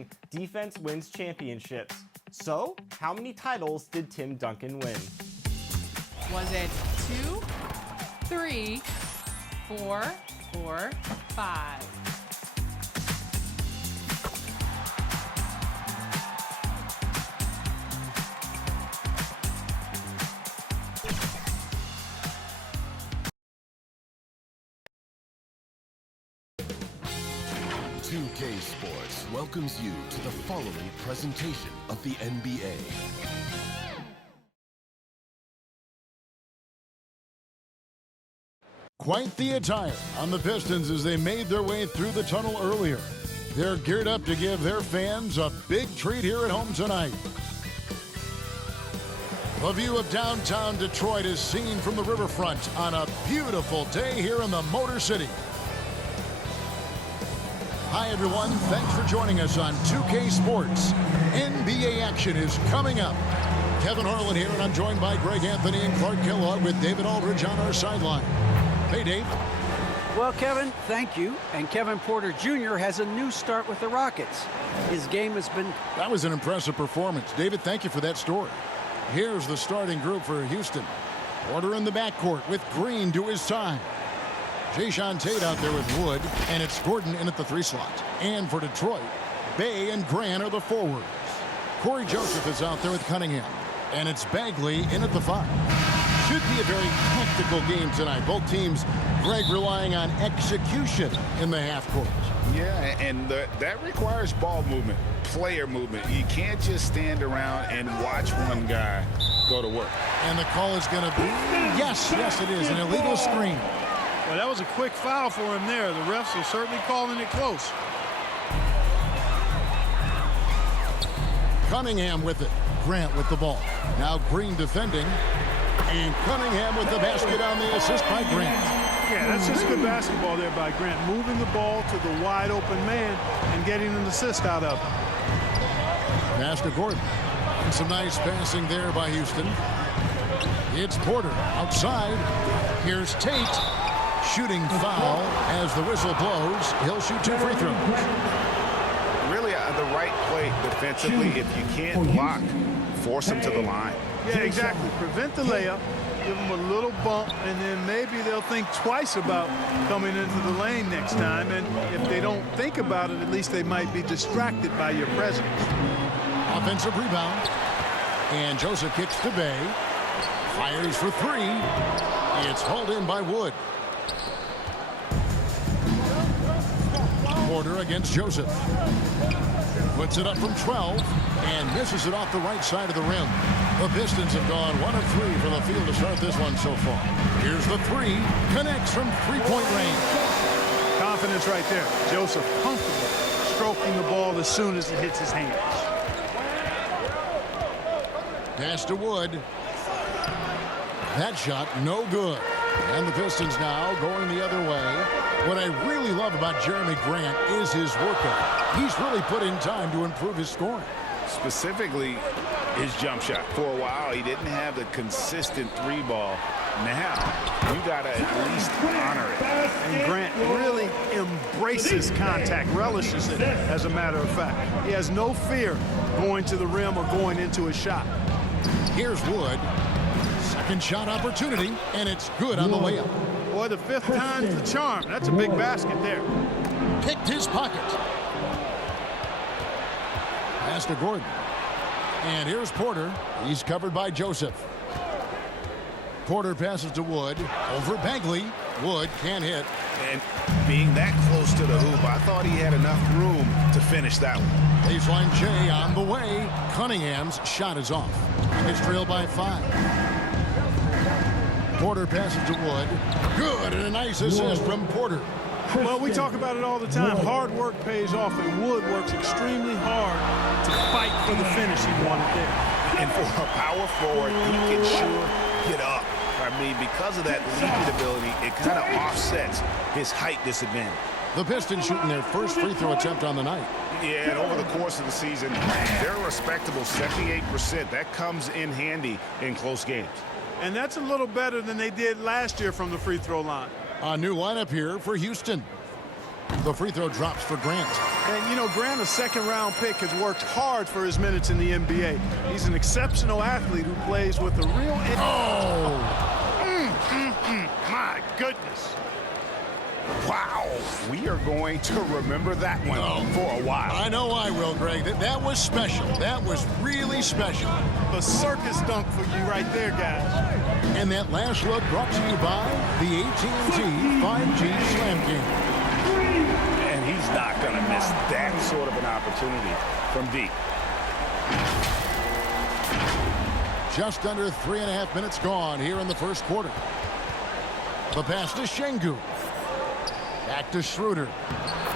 saying defense wins championships. So, how many titles did Tim Duncan win? Was it 2, 3, 4, or 5? Sports welcomes you to the following presentation of the NBA. Quite the attire on the Pistons as they made their way through the tunnel earlier. They're geared up to give their fans a big treat here at home tonight. The view of downtown Detroit is seen from the riverfront on a beautiful day here in the Motor City. Hi, everyone. Thanks for joining us on 2K Sports. NBA action is coming up. Kevin Harlan here, and I'm joined by Greg Anthony and Clark Kellogg with David Aldridge on our sideline. Hey, Dave. Well, Kevin, thank you. And Kevin Porter Jr. has a new start with the Rockets. His game has been... That was an impressive performance. David, thank you for that story. Here's the starting group for Houston. Porter in the backcourt with Green to his side. Jayshawn Tate out there with Wood, and it's Gordon in at the 3 slot. And for Detroit, Bay and Grant are the forwards. Corey Joseph is out there with Cunningham, and it's Bagley in at the 5. Should be a very tactical game tonight. Both teams, Greg, relying on execution in the half court. Yeah, and that requires ball movement, player movement. You can't just stand around and watch one guy go to work. And the call is going to be, yes, it is, an illegal screen. Well, that was a quick foul for him there. The refs are certainly calling it close. Cunningham with it. Grant with the ball. Now Green defending. And Cunningham with the basket on the assist by Grant. Yeah, that's just good basketball there by Grant. Moving the ball to the wide open man and getting an assist out of it. Pass to Gordon. And some nice passing there by Houston. It's Porter outside. Here's Tate. Shooting foul as the whistle blows. He'll shoot 2 free throws. Really the right play defensively. If you can't block, force him to the line. Yeah, exactly. Prevent the layup, give them a little bump, and then maybe they'll think twice about coming into the lane next time. And if they don't think about it, at least they might be distracted by your presence. Offensive rebound. And Joseph kicks to Bay. Fires for 3. It's hauled in by Wood. Porter against Joseph. Puts it up from 12 and misses it off the right side of the rim. The Pistons have gone 1 of 3 from the field to start this one so far. Here's the 3. Connects from 3-point range. Confidence right there. Joseph comfortable stroking the ball as soon as it hits his hands. Pass to Wood. That shot no good. And the Pistons now going the other way. What I really love about Jeremy Grant is his work ethic. He's really put in time to improve his scoring. Specifically, his jump shot. For a while, he didn't have the consistent 3-ball. Now, you got to at least honor it. And Grant really embraces contact, relishes it, as a matter of fact. He has no fear going to the rim or going into a shot. Here's Wood. Second shot opportunity, and it's good on the layup. Boy, the 5th time's the charm. That's a big basket there. Picked his pocket. Pass to Gordon. And here's Porter. He's covered by Joseph. Porter passes to Wood. Over Bagley. Wood can't hit. And being that close to the hoop, I thought he had enough room to finish that one. Baseline J on the way. Cunningham's shot is off. He is trailed by 5. Porter passes to Wood. Good, and a nice assist from Porter. Well, we talk about it all the time. Hard work pays off, and Wood works extremely hard to fight for the finish he wanted there. And for a power forward, he can sure get up. I mean, because of that leaping ability, it kind of offsets his height disadvantage. The Pistons shooting their first free throw attempt on the night. Yeah, and over the course of the season, they're a respectable 78%. That comes in handy in close games. And that's a little better than they did last year from the free throw line. A new lineup here for Houston. The free throw drops for Grant. And, you know, Grant, a second-round pick, has worked hard for his minutes in the NBA. He's an exceptional athlete who plays with a real... My goodness. Wow. We are going to remember that one for a while. I know I will, Greg. That was special. That was really special. A circus dunk for you right there, guys. And that last look brought to you by the AT&T 5G Slam Game. And he's not going to miss that sort of an opportunity from deep. Just under 3.5 minutes gone here in the first quarter. The pass to Şengün. Back to Schroeder.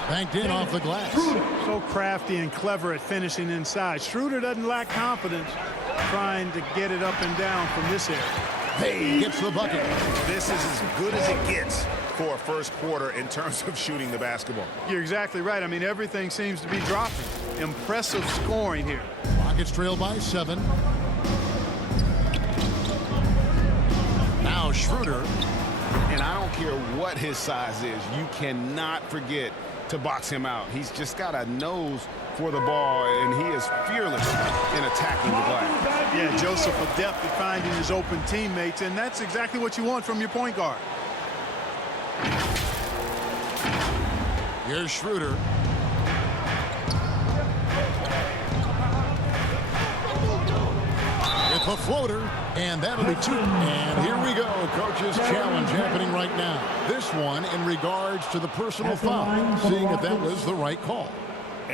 Banked in off the glass. So crafty and clever at finishing inside. Schroeder doesn't lack confidence trying to get it up and down from this area. He gets the bucket. This is as good as it gets for a first quarter in terms of shooting the basketball. You're exactly right. I mean, everything seems to be dropping. Impressive scoring here. Rockets trail by 7. Now Schroeder. And I don't care what his size is, you cannot forget to box him out. He's just got a nose for the ball, and he is fearless in attacking the glass. Yeah, Joseph adept at finding his open teammates, and that's exactly what you want from your point guard. Here's Schroeder. With a floater, and that'll be 2. And here we go. Coach's challenge happening right now. This one in regards to the personal foul, seeing if that was the right call.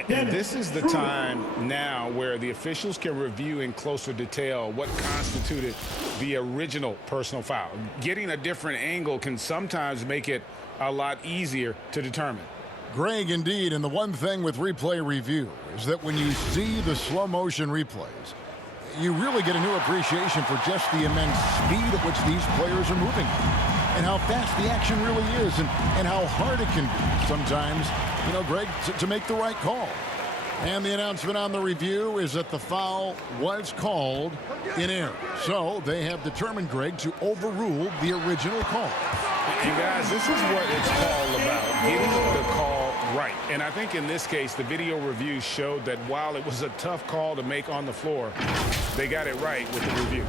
And this is the time now where the officials can review in closer detail what constituted the original personal foul. Getting a different angle can sometimes make it a lot easier to determine. Greg, indeed, and the one thing with replay review is that when you see the slow motion replays, you really get a new appreciation for just the immense speed at which these players are moving and how fast the action really is and how hard it can be sometimes, you know, Greg, to make the right call. And the announcement on the review is that the foul was called in error. So they have determined, Greg, to overrule the original call. And guys, this is what it's all about, getting the call right. And I think in this case, the video review showed that while it was a tough call to make on the floor, they got it right with the review.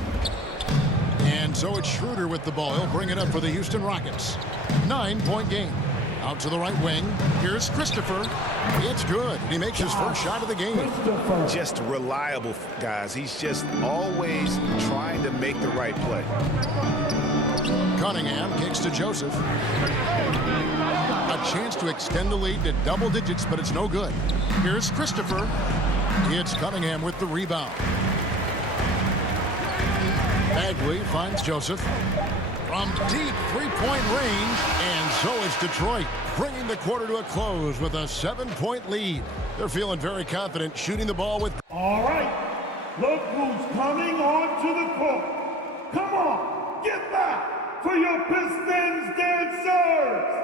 And so it's Schroeder with the ball. He'll bring it up for the Houston Rockets. 9-point game. Out to the right wing. Here's Christopher. It's good. He makes his first shot of the game. Just reliable, guys. He's just always trying to make the right play. Cunningham kicks to Joseph. A chance to extend the lead to double digits, but it's no good. Here's Christopher. It's Cunningham with the rebound. Bagley finds Joseph. From deep three-point range, and so is Detroit, bringing the quarter to a close with a 7-point lead. They're feeling very confident shooting the ball with... All right, look who's coming onto the court. Come on, get back for your Pistons dancers.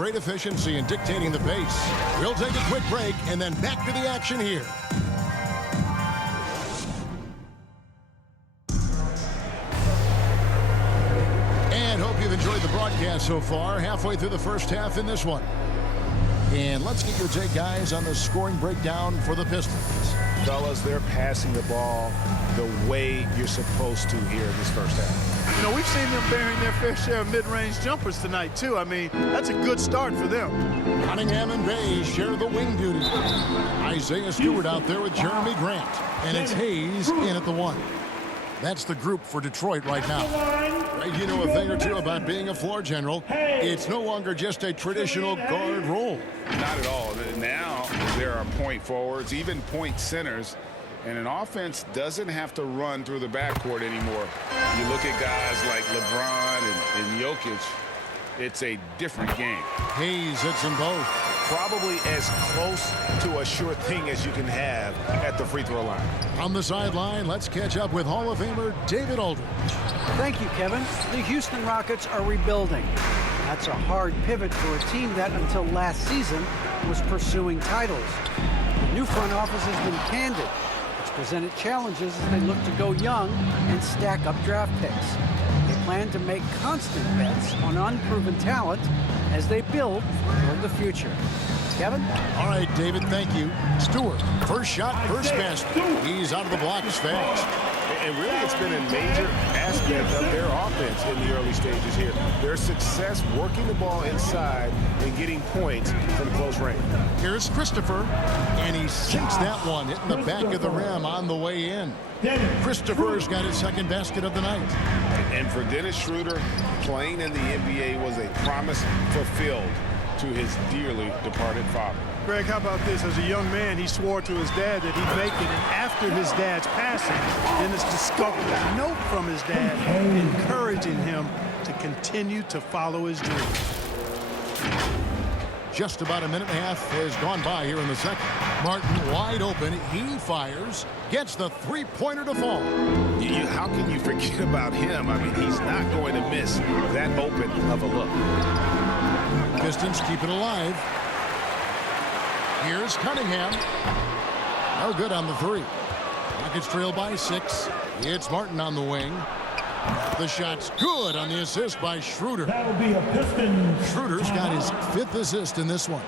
Great efficiency in dictating the pace. We'll take a quick break and then back to the action here. And hope you've enjoyed the broadcast so far. Halfway through the first half in this one. And let's get your take, guys, on the scoring breakdown for the Pistons. Fellas, they're passing the ball the way you're supposed to here in this first half. You know, we've seen them bearing their fair share of mid-range jumpers tonight, too. I mean, that's a good start for them. Cunningham and Bay share the wing duty. Isaiah Stewart out there with Jeremy Grant. And it's Hayes in at the 1. That's the group for Detroit right now. Right, you know a thing or two about being a floor general. It's no longer just a traditional guard role. Not at all. Now there are point forwards, even point centers, and an offense doesn't have to run through the backcourt anymore. You look at guys like LeBron and Jokic, it's a different game. Hayes hits them both. Probably as close to a sure thing as you can have at the free throw line. On the sideline, let's catch up with Hall of Famer David Aldridge. Thank you, Kevin. The Houston Rockets are rebuilding. That's a hard pivot for a team that, until last season, was pursuing titles. The new front office has been candid. It's presented challenges as they look to go young and stack up draft picks. They plan to make constant bets on unproven talent as they build toward the future. Kevin? All right, David, thank you. Stewart, first shot, first basket. He's out of the blocks fast. And really, it's been a major aspect of their offense in the early stages here. Their success working the ball inside and getting points from close range. Here's Christopher, and he sinks that one, hitting the back of the rim on the way in. Christopher's got his second basket of the night. And for Dennis Schroeder, playing in the NBA was a promise fulfilled to his dearly departed father. Greg, how about this? As a young man, he swore to his dad that he'd make it. And after his dad's passing, Dennis discovered a note from his dad encouraging him to continue to follow his dreams. Just about a minute and a half has gone by here in the second. Martin wide open. He fires, gets the three-pointer to fall. How can you forget about him? I mean, he's not going to miss that open of a look. Pistons keep it alive. Here's Cunningham. No good on the 3. Rockets trail by 6. It's Martin on the wing. The shot's good on the assist by Schroeder. That'll be a Pistons. Schroeder's got his 5th assist in this one.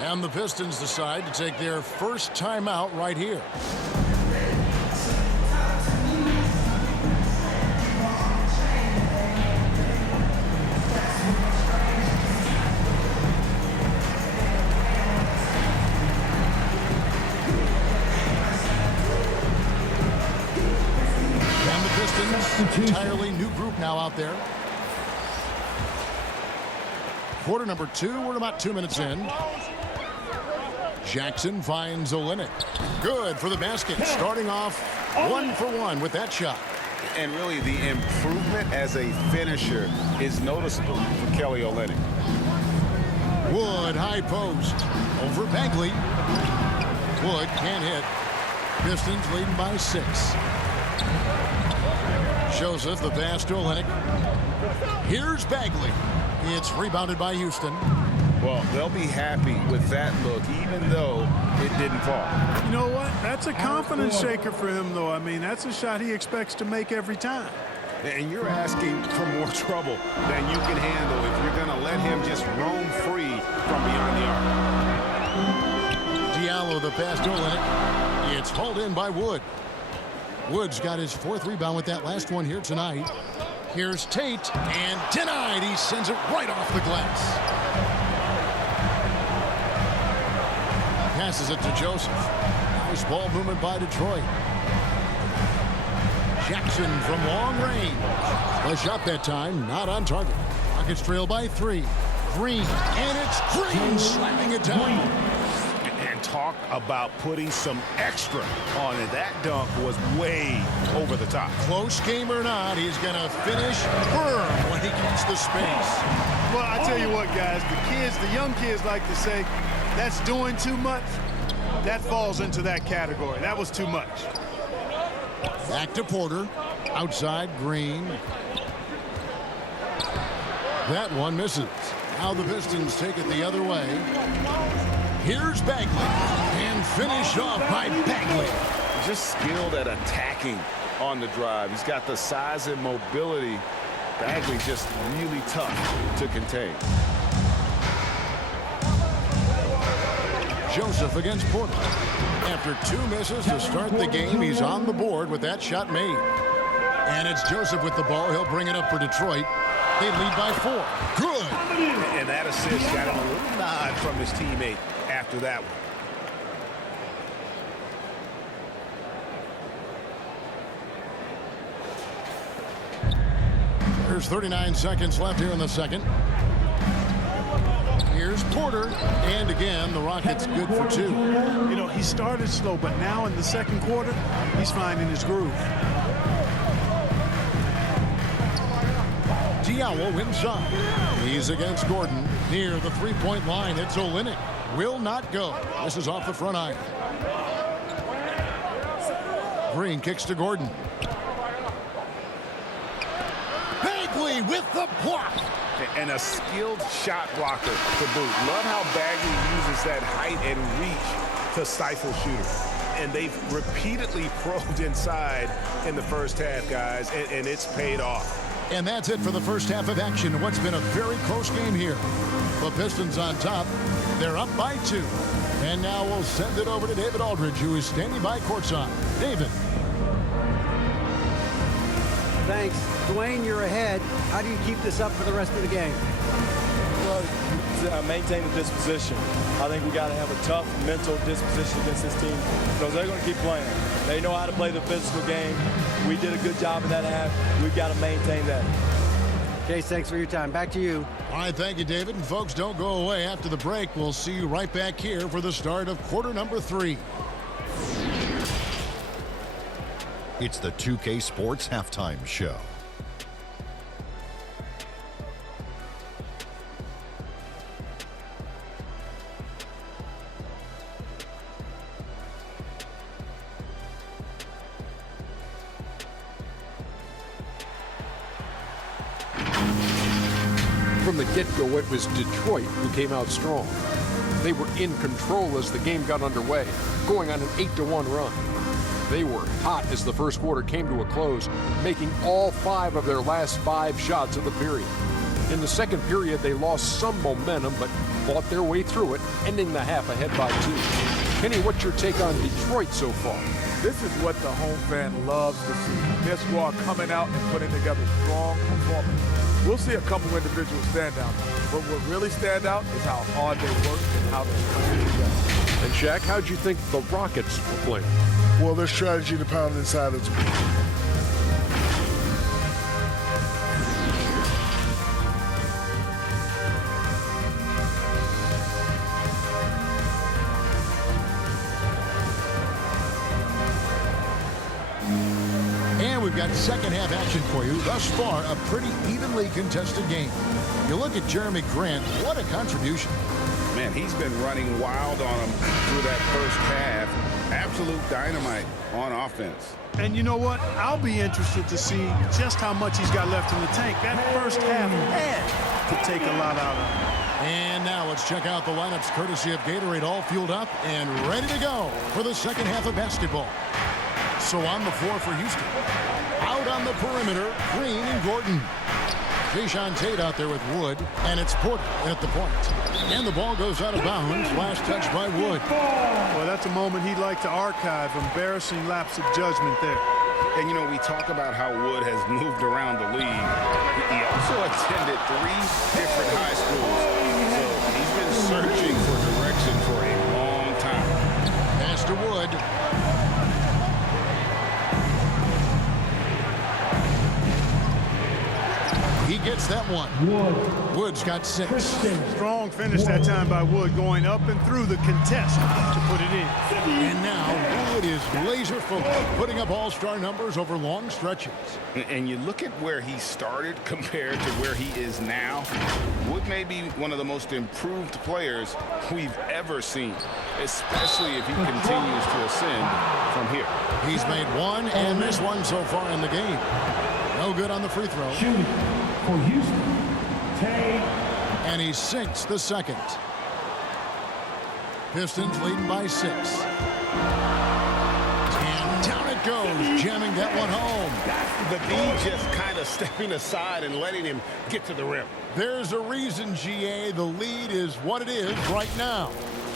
And the Pistons decide to take their first timeout right here. Entirely new group now out there. Quarter number 2. We're about 2 minutes in. Jackson finds Olynyk. Good for the basket. Starting off 1 for 1 with that shot. And really, the improvement as a finisher is noticeable for Kelly Olynyk. Wood, high post. Over Bagley. Wood can't hit. Pistons leading by 6. Joseph, the pass to Olynyk. Here's Bagley. It's rebounded by Houston. Well, they'll be happy with that look, even though it didn't fall. You know what? That's a confidence shaker for him, though. I mean, that's a shot he expects to make every time. And you're asking for more trouble than you can handle if you're going to let him just roam free from beyond the arc. Diallo, the pass to Olynyk. It's hauled in by Wood. Wood's got his 4th rebound with that last one here tonight. Here's Tate, and denied. He sends it right off the glass. Passes it to Joseph. Nice ball movement by Detroit. Jackson from long range. The shot that time, not on target. Rockets trail by 3. Green, and it's Green slamming it down. Talk about putting some extra on it. That dunk was way over the top. Close game or not, he's going to finish firm when he gets the space. Well, I tell you what, guys, the young kids like to say, that's doing too much. That falls into that category. That was too much. Back to Porter. Outside, Green. That one misses. Now the Pistons take it the other way. Here's Bagley. And finished off by Bagley. Just skilled at attacking on the drive. He's got the size and mobility. Bagley just really tough to contain. Joseph against Portland. After 2 misses to start the game, he's on the board with that shot made. And it's Joseph with the ball. He'll bring it up for Detroit. They lead by 4. Good. And that assist got him a little nod from his teammate after that one. There's 39 seconds left here in the second. Here's Porter. And again, the Rockets good for 2. You know, he started slow, but now in the second quarter, he's finding his groove. Diallo inside. He's against Gordon. Near the three-point line, it's Olynyk. Will not go. This is off the front iron. Green kicks to Gordon. Bagley with the block. And a skilled shot blocker to boot. Love how Bagley uses that height and reach to stifle shooters. And they've repeatedly probed inside in the first half, guys, and it's paid off. And that's it for the first half of action. What's been a very close game here. The Pistons on top. They're up by 2. And now we'll send it over to David Aldridge, who is standing by courtside. David. Thanks. Dwayne, you're ahead. How do you keep this up for the rest of the game? Well, maintain the disposition. I think we got to have a tough mental disposition against this team because they're going to keep playing. They know how to play the physical game. We did a good job in that half. We've got to maintain that. Case, thanks for your time. Back to you. All right, thank you, David. And folks, don't go away. After the break, we'll see you right back here for the start of quarter number 3. It's the 2K Sports Halftime Show. From the get-go, it was Detroit who came out strong. They were in control as the game got underway, going on an 8-1 run. They were hot as the first quarter came to a close, making all 5 of their last 5 shots of the period. In the second period, they lost some momentum, but fought their way through it, ending the half ahead by 2. Kenny, what's your take on Detroit so far? This is what the home fan loves to see. Their squad coming out and putting together strong performance. We'll see a couple individual standouts, but what really stand out is how hard they work and how they're coming together. And Shaq, how'd you think the Rockets were playing? Well, their strategy to pound inside is We've got second half action for you. Thus far, a pretty evenly contested game. You look at Jeremy Grant, what a contribution. Man, he's been running wild on him through that first half. Absolute dynamite on offense. And you know what? I'll be interested to see just how much he's got left in the tank. That first half had to take a lot out of him. And now let's check out the lineups courtesy of Gatorade, all fueled up and ready to go for the second half of basketball. So on the floor for Houston. Out on the perimeter, Green and Gordon. Jason Tate out there with Wood, and it's Porter at the point. And the ball goes out of bounds. Last touch by Wood. Well, that's a moment he'd like to archive. Embarrassing lapse of judgment there. And, you know, we talk about how Wood has moved around the league. He also attended 3 different high schools. So he's been searching for direction for a long time. Pass to Wood. He gets that one. Wood's got 6. Strong finish that time by Wood, going up and through the contest to put it in. And now Wood is laser focused, putting up all-star numbers over long stretches. And you look at where he started compared to where he is now. Wood may be one of the most improved players we've ever seen, especially if he continues to ascend from here. He's made 1 and missed 1 so far in the game. No good on the free throw. Shooting for Houston, Tay And he sinks the second. Pistons leading by 6. And down it goes, jamming that one home. The D just kind of stepping aside and letting him get to the rim. There's a reason, GA, the lead is what it is right now.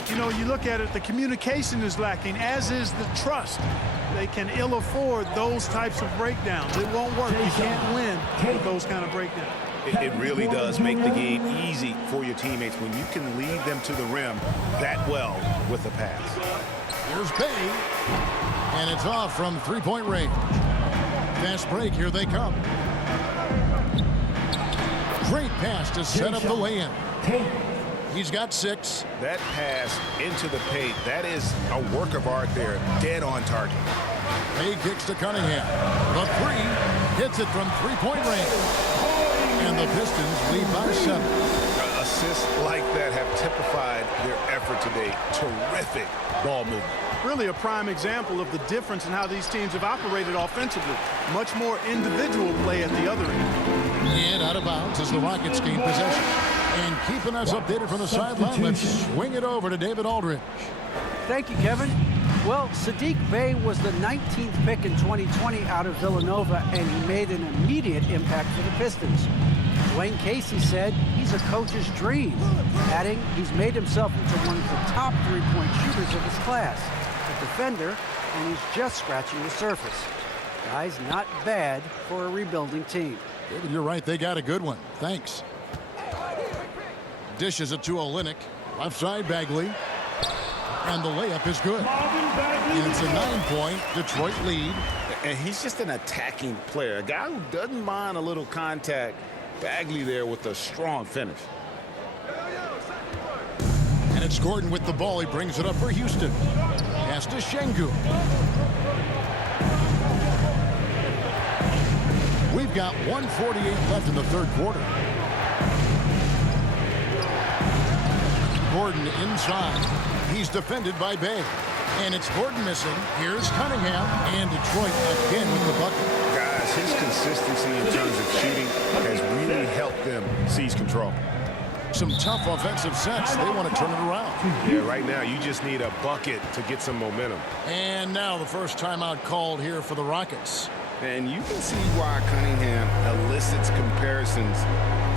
You know, you look at it, the communication is lacking, as is the trust. They can ill afford those types of breakdowns. It won't work. You can't win with those kind of breakdowns. It really does make the game easy for your teammates when you can lead them to the rim that well with a pass. Here's Bay, and it's off from three-point range. Fast break, here they come. Great pass to set up the lay-in. He's got 6. That pass into the paint, that is a work of art there, dead on target. Bay kicks to Cunningham. The 3 hits it from three-point range. And the Pistons lead by 7. Assists like that have typified their effort today. Terrific ball movement. Really a prime example of the difference in how these teams have operated offensively. Much more individual play at the other end. And out of bounds as the Rockets gain possession. And keeping us updated from the sideline, let's swing it over to David Aldridge. Thank you, Kevin. Well, Sadiq Bey was the 19th pick in 2020 out of Villanova, and he made an immediate impact for the Pistons. Dwayne Casey said he's a coach's dream, adding he's made himself into one of the top three-point shooters of his class, a defender, and he's just scratching the surface. Guy's not bad for a rebuilding team. David, you're right. They got a good one. Thanks. Dishes it to Olynyk. Left side, Bagley. And the layup is good. And it's a 9-point Detroit lead. And he's just an attacking player. A guy who doesn't mind a little contact. Bagley there with a strong finish. And it's Gordon with the ball. He brings it up for Houston. Pass to Şengün. We've got 1:48 left in the third quarter. Gordon inside. He's defended by Bay. And it's Gordon missing. Here's Cunningham. And Detroit again with the bucket. Guys, his consistency in terms of shooting has really helped them seize control. Some tough offensive sets. They want to turn it around. Yeah, right now you just need a bucket to get some momentum. And now the first timeout called here for the Rockets. And you can see why Cunningham elicits comparisons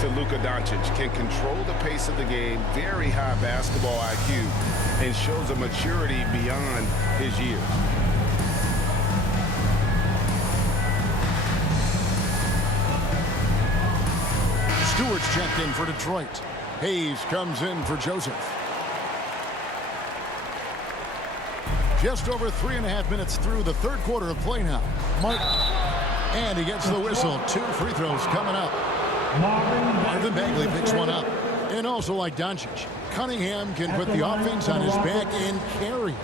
to Luka Doncic. Can control the pace of the game, very high basketball IQ, and shows a maturity beyond his years. Stewart's checked in for Detroit. Hayes comes in for Joseph. Just over 3.5 minutes through the third quarter of play now. Martin. And he gets the whistle. 2 free throws coming up. Marvin Bagley picks one up. And also like Doncic, Cunningham can put the offense on his back and carry.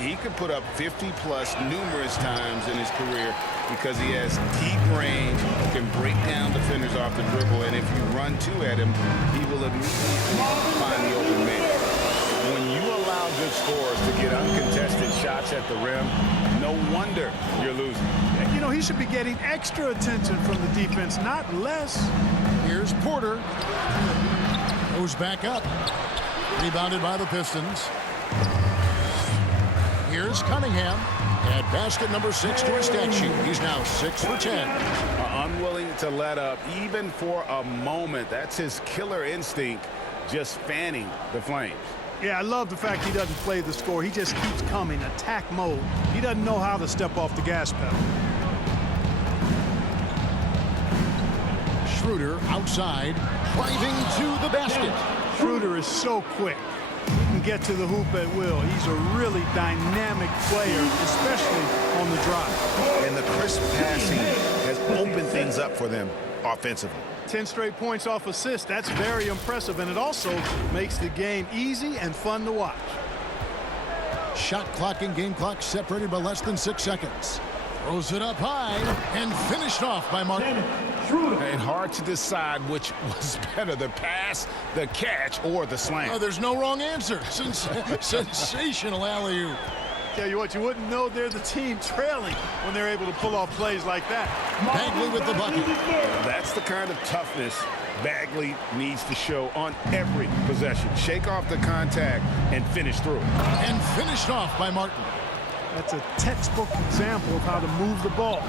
He could put up 50-plus numerous times in his career because he has deep range, can break down defenders off the dribble, and if you run 2 at him, he will immediately find the open man. When you allow good scorers to get uncontested shots at the rim, no wonder you're losing. You know, he should be getting extra attention from the defense, not less. Here's Porter. Goes back up. Rebounded by the Pistons. Here's Cunningham. At basket number 6 to his stat sheet. He's now 6 for 10. Unwilling to let up even for a moment. That's his killer instinct, just fanning the flames. Yeah, I love the fact he doesn't play the score. He just keeps coming, attack mode. He doesn't know how to step off the gas pedal. Schroeder outside, driving to the basket. Schroeder is so quick. He can get to the hoop at will. He's a really dynamic player, especially on the drive. And the crisp passing has opened things up for them offensively. 10 straight points off assists. That's very impressive, and it also makes the game easy and fun to watch. Shot clock and game clock separated by less than 6 seconds. Throws it up high and finished off by Martin. And hard to decide which was better, the pass, the catch, or the slam. Oh, there's no wrong answer. Sensational alley-oop. Tell you what, you wouldn't know they're the team trailing when they're able to pull off plays like that. Bagley with the bucket. That's the kind of toughness Bagley needs to show on every possession. Shake off the contact and finish through. And finished off by Martin. That's a textbook example of how to move the ball.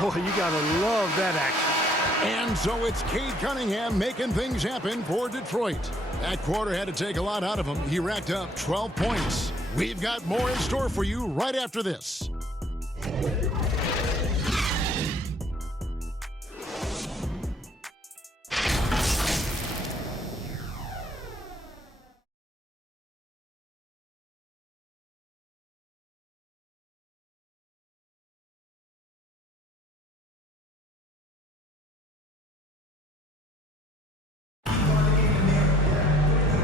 Boy, you got to love that action. And so it's Cade Cunningham making things happen for Detroit. That quarter had to take a lot out of him. He racked up 12 points. We've got more in store for you right after this.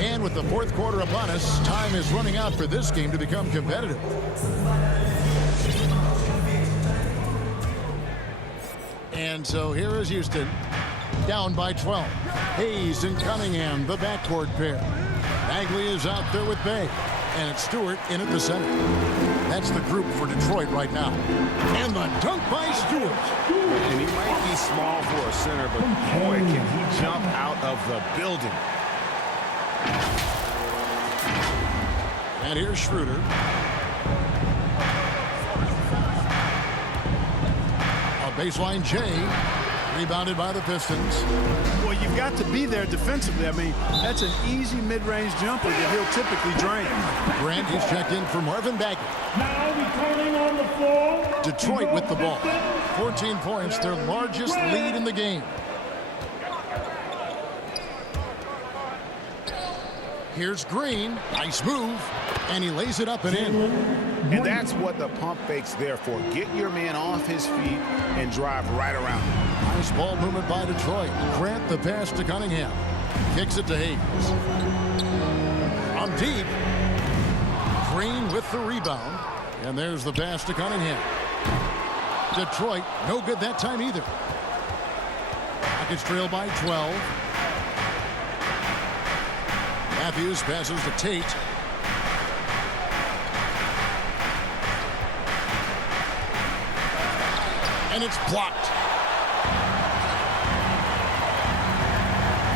And with the fourth quarter upon us, time is running out for this game to become competitive. And so here is Houston, down by 12. Hayes and Cunningham, the backcourt pair. Bagley is out there with Bay, and it's Stewart in at the center. That's the group for Detroit right now. And the dunk by Stewart. And he might be small for a center, but boy, can he jump out of the building. And here's Schroeder. A baseline J, rebounded by the Pistons. Well, you've got to be there defensively. I mean, that's an easy mid-range jumper that he'll typically drain. Grant is checked in for Marvin Bagley. Now returning on the floor. Detroit with the ball. 14 points, their largest lead in the game. Here's Green, nice move, and he lays it up and in. And that's what the pump fake's there for. Get your man off his feet and drive right around him. Nice ball movement by Detroit. Grant the pass to Cunningham. Kicks it to Hayes. On deep. Green with the rebound. And there's the pass to Cunningham. Detroit, no good that time either. Rockets trail by 12. Matthews passes to Tate. And it's blocked.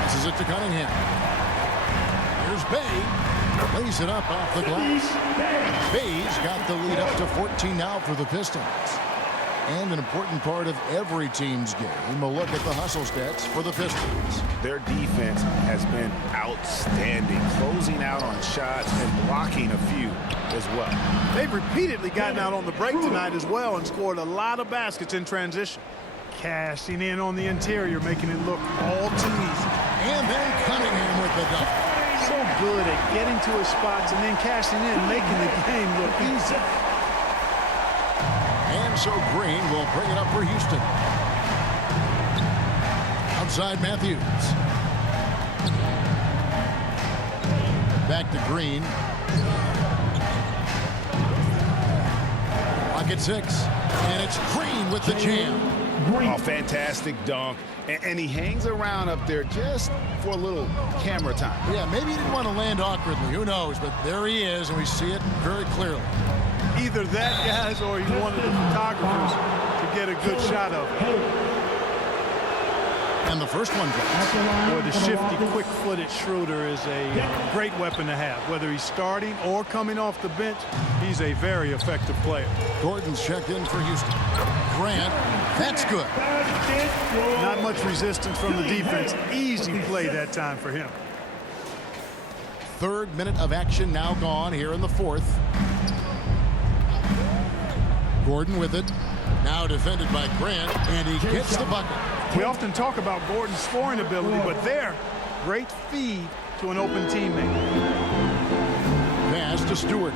Passes it to Cunningham. Here's Bay. Lays it up off the glass. Bay's got the lead up to 14 now for the Pistons. And an important part of every team's game, a look at the hustle stats for the Pistons. Their defense has been outstanding, closing out on shots and blocking a few as well. They've repeatedly gotten out on the break tonight as well and scored a lot of baskets in transition. Cashing in on the interior, making it look all too easy. And then Cunningham with the dunk. So good at getting to his spots and then cashing in, making the game look easy. And so Green will bring it up for Houston. Outside Matthews. Back to Green. Clock at 6. And it's Green with the jam. Oh, fantastic dunk. And he hangs around up there just for a little camera time. Yeah, maybe he didn't want to land awkwardly. Who knows? But there he is, and we see it very clearly. Either that, guys, or he wanted the photographers to get a good shot of it. And the first one drops. Boy, the shifty, quick-footed Schroeder is a great weapon to have. Whether he's starting or coming off the bench, he's a very effective player. Gordon's checked in for Houston. Grant, that's good. Not much resistance from the defense. Easy play that time for him. Third minute of action now gone here in the fourth. Gordon with it. Now defended by Grant, and he gets the bucket. We often talk about Gordon's scoring ability, but there, great feed to an open teammate. Pass to Stewart.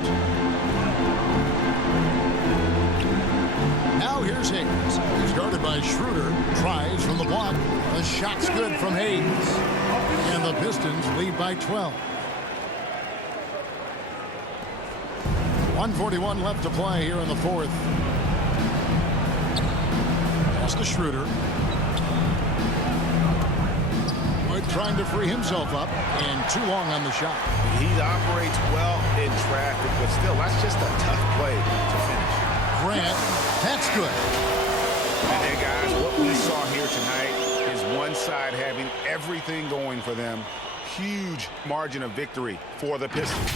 Now here's Hayes. He's guarded by Schroeder. Tries from the block. The shot's good from Hayes. And the Pistons lead by 12. 1:41 left to play here in the fourth. Pass to Schroeder. Wood trying to free himself up, and too long on the shot. He operates well in traffic, but still, that's just a tough play to finish. Grant, that's good. And then, guys, what we saw here tonight is one side having everything going for them. Huge margin of victory for the Pistons.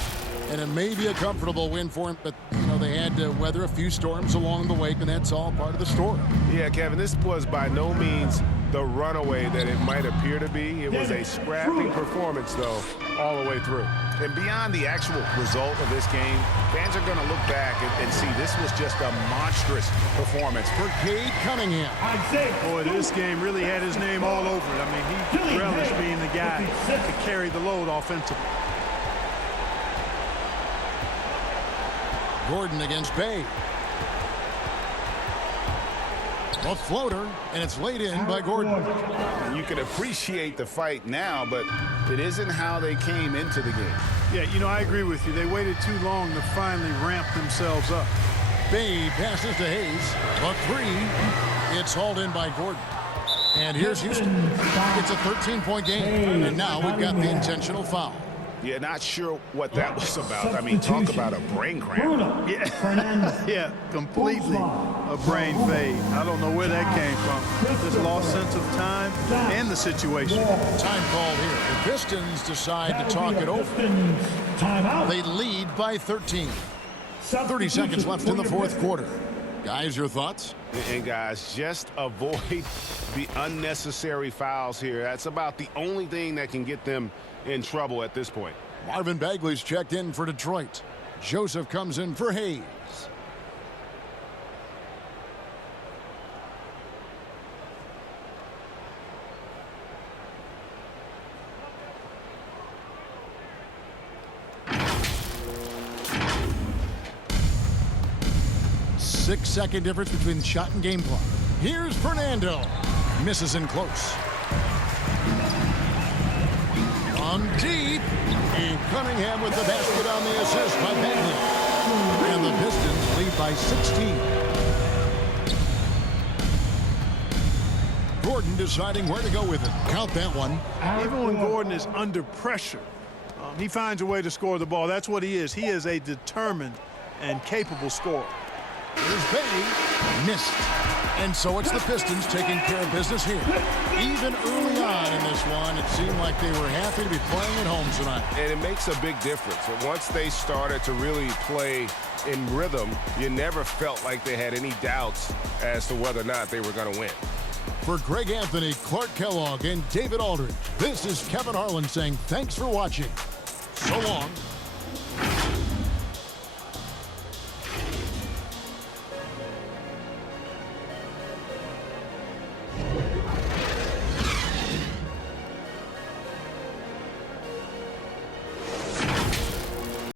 And it may be a comfortable win for him, but, you know, they had to weather a few storms along the way, and that's all part of the story. Yeah, Kevin, this was by no means the runaway that it might appear to be. It was a scrappy performance, though, all the way through. And beyond the actual result of this game, fans are going to look back and see this was just a monstrous performance. For Cade Cunningham. Boy, this game really had his name all over it. I mean, he relished being the guy to carry the load offensively. Gordon against Bay. A floater, and it's laid in by Gordon. You can appreciate the fight now, but it isn't how they came into the game. Yeah, you know, I agree with you. They waited too long to finally ramp themselves up. Bay passes to Hayes. A three. It's hauled in by Gordon. And here's Houston. It's a 13-point game. And now we've got the intentional foul. Yeah, not sure what that was about. I mean, talk about a brain cramp. Yeah, completely a brain fade. I don't know where that came from. Just lost sense of time and the situation. Time called here. The Pistons decide to talk it over. They lead by 13. 30 seconds left in the fourth quarter. Guys, your thoughts? And guys, just avoid the unnecessary fouls here. That's about the only thing that can get them in trouble at this point. Marvin Bagley's checked in for Detroit. Joseph comes in for Hayes. Six-second difference between shot and game clock. Here's Fernando. Misses in close. On deep. And Cunningham with the basket on the assist by Bagley. And the Pistons lead by 16. Gordon deciding where to go with it. Count that one. Even when Gordon is under pressure, he finds a way to score the ball. That's what he is. He is a determined and capable scorer. Here's Bay. Missed. And so it's the Pistons taking care of business here. Even early on in this one, it seemed like they were happy to be playing at home tonight. And it makes a big difference. Once they started to really play in rhythm, you never felt like they had any doubts as to whether or not they were going to win. For Greg Anthony, Clark Kellogg, and David Aldridge, this is Kevin Harlan saying thanks for watching. So long.